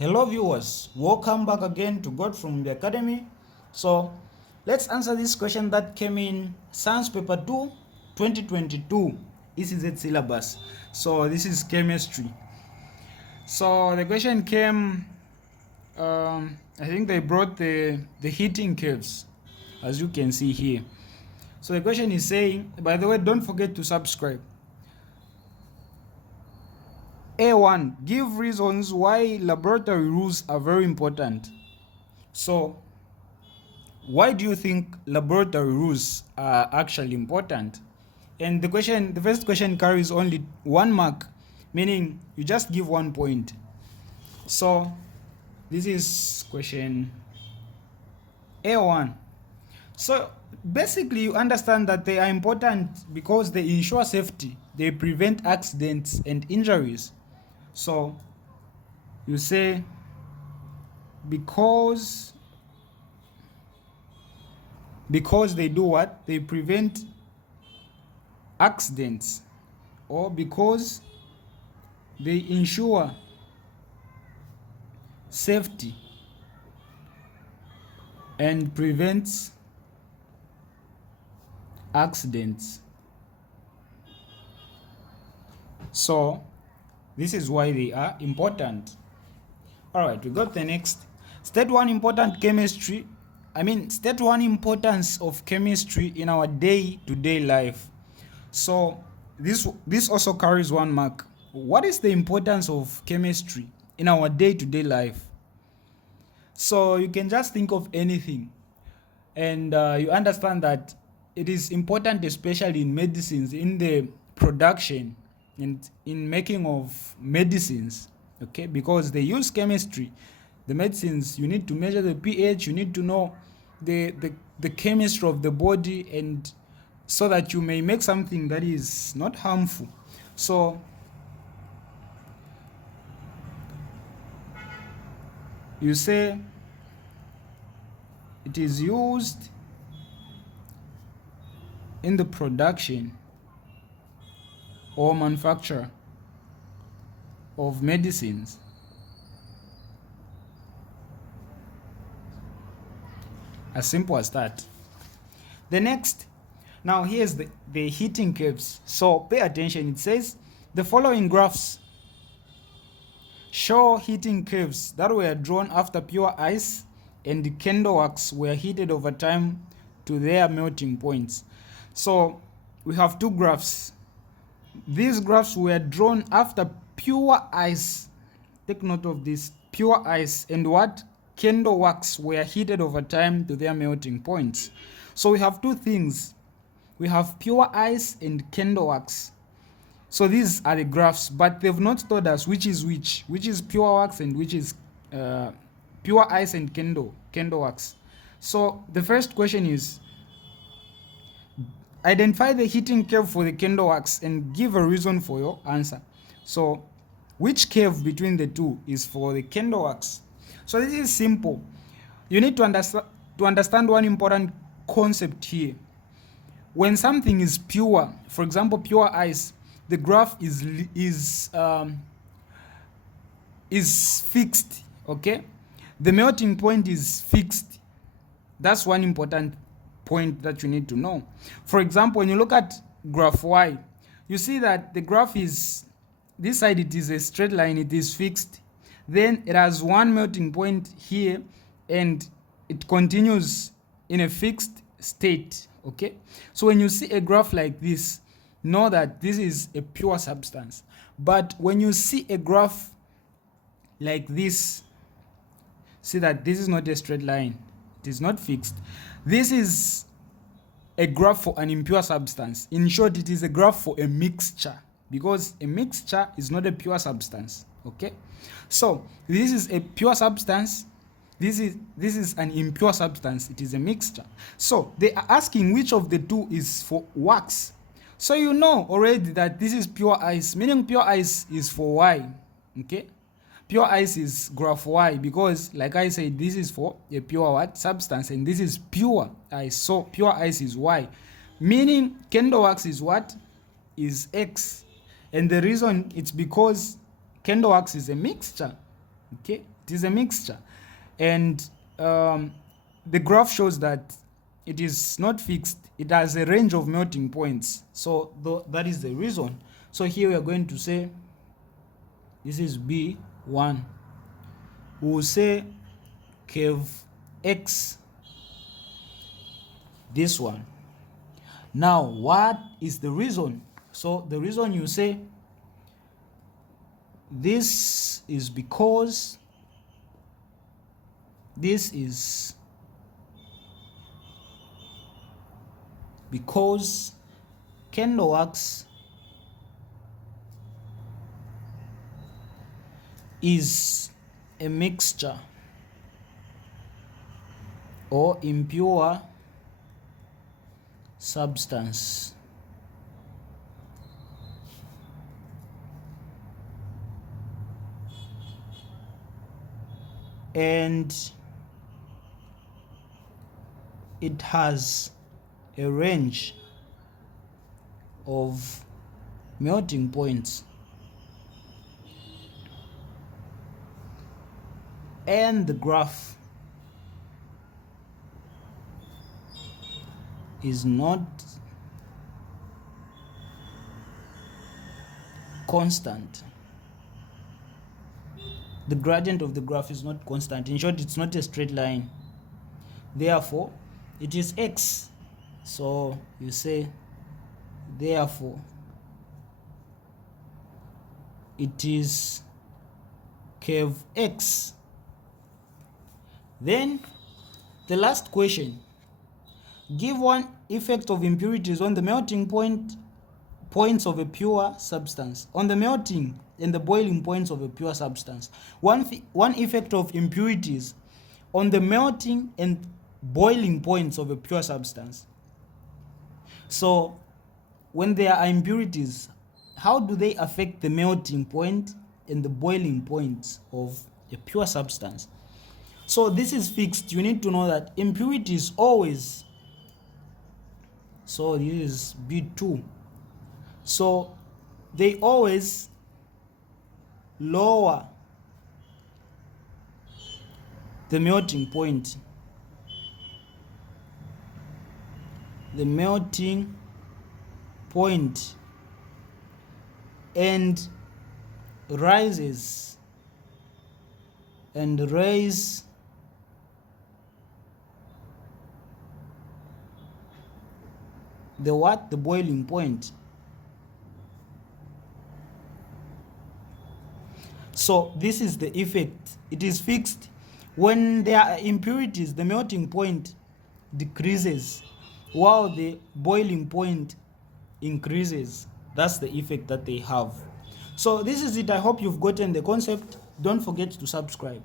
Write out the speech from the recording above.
Hello viewers, welcome back again to God from the Academy. So let's answer this question that came in Science Paper 2 2022 ECZ syllabus. So this is chemistry. So the question came, I think they brought the heating curves, as you can see here. So the question is saying, by the way, don't forget to subscribe. A1, give reasons why laboratory rules are very important. So why do you think laboratory rules are actually important? And the first question carries only 1 mark, meaning you just give 1 point. So this is question A1. So basically you understand that they are important because they ensure safety, they prevent accidents and injuries. So you say because they do what? They prevent accidents, or because they ensure safety and prevents accidents. So this is why they are important. All right, we got the next. State one importance of chemistry in our day-to-day life. So this also carries 1 mark. What is the importance of chemistry in our day-to-day life? So you can just think of anything, and you understand that it is important, especially in medicines, in the production and in making of medicines, okay, because they use chemistry. The medicines, you need to measure the pH, you need to know the chemistry of the body, and so that you may make something that is not harmful. So you say it is used in the production or manufacture of medicines. As simple as that. The next, now here's the heating curves. So pay attention. It says the following graphs show heating curves that were drawn after pure ice and the candle wax were heated over time to their melting points. So we have 2 graphs. These graphs were drawn after pure ice. Take note of this: pure ice and what? Candle wax were heated over time to their melting points. So we have 2 things. We have pure ice and candle wax. So these are the graphs, but they've not told us which is pure wax and which is pure ice and candle wax. So the first question is, identify the heating curve for the candle wax and give a reason for your answer. So which curve between the 2 is for the candle wax? So this is simple. You need to understand 1 important concept here. When something is pure, for example pure ice, the graph is fixed, okay? The melting point is fixed. That's 1 important point that you need to know. For example, when you look at graph Y, you see that the graph is, this side it is a straight line, it is fixed. Then it has 1 melting point here and it continues in a fixed state, okay? So when you see a graph like this, know that this is a pure substance. But when you see a graph like this, see that this is not a straight line, it is not fixed. This is a graph for an impure substance. In short, it is a graph for a mixture, because a mixture is not a pure substance, okay? So this is a pure substance, this is an impure substance, it is a mixture. So they are asking which of the 2 is for wax. So you know already that this is pure ice, meaning pure ice is for Y, okay? Pure ice is graph Y, because like I said, this is for a pure what? Substance, and this is pure ice. So pure ice is Y, meaning candle wax is what? Is X. And the reason, it's because candle wax is a mixture. Okay, it is a mixture, and the graph shows that it is not fixed. It has a range of melting points. So that is the reason. So here we are going to say this is B1. We will say curve X, this one. Now, what is the reason? So the reason, you say this is because this is because candle wax is a mixture or impure substance. And it has a range of melting points, and the graph is not constant. The gradient of the graph is not constant. In short, it's not a straight line. Therefore, it is X. So you say, therefore, it is curve X. Then the last question, give one effect of impurities on the melting points of a pure substance. On the melting and the boiling points of a pure substance. One effect of impurities on the melting and boiling points of a pure substance. So when there are impurities, how do they affect the melting point and the boiling point of a pure substance? So this is fixed. You need to know that impurities always, so this is B2, so they always lower the melting point. The melting point and rises and raise the what? The boiling point. So this is the effect. It is fixed. When there are impurities, the melting point decreases while the boiling point increases. That's the effect that they have. So this is it. I hope you've gotten the concept. Don't forget to subscribe.